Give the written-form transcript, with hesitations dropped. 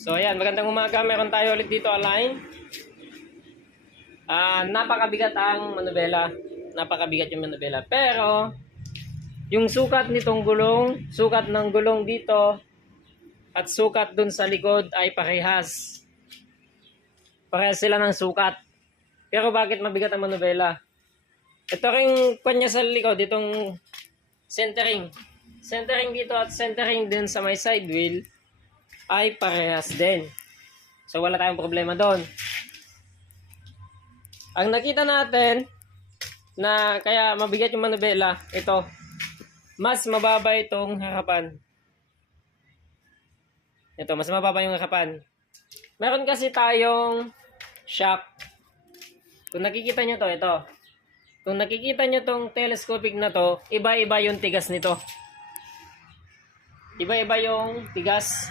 So ayan, magandang umaga. Meron tayo ulit dito align. Napakabigat ang manubela. Napakabigat yung manubela. Pero yung sukat nitong gulong, sukat ng gulong dito at sukat dun sa likod ay parehas. Parehas sila ng sukat. Pero bakit mabigat ang manubela? Ito ring kanya sa likod, itong centering. Centering dito at centering din sa may side wheel ay parehas din. So wala tayong problema doon. Ang nakita natin na kaya mabigat yung manubela, ito. Mas mababa itong harapan. Ito, mas mababa yung harapan. Meron kasi tayong shock. Kung nakikita nyo to, ito. Kung nakikita nyo tong telescopic na to, iba-iba yung tigas nito. Iba-iba yung tigas.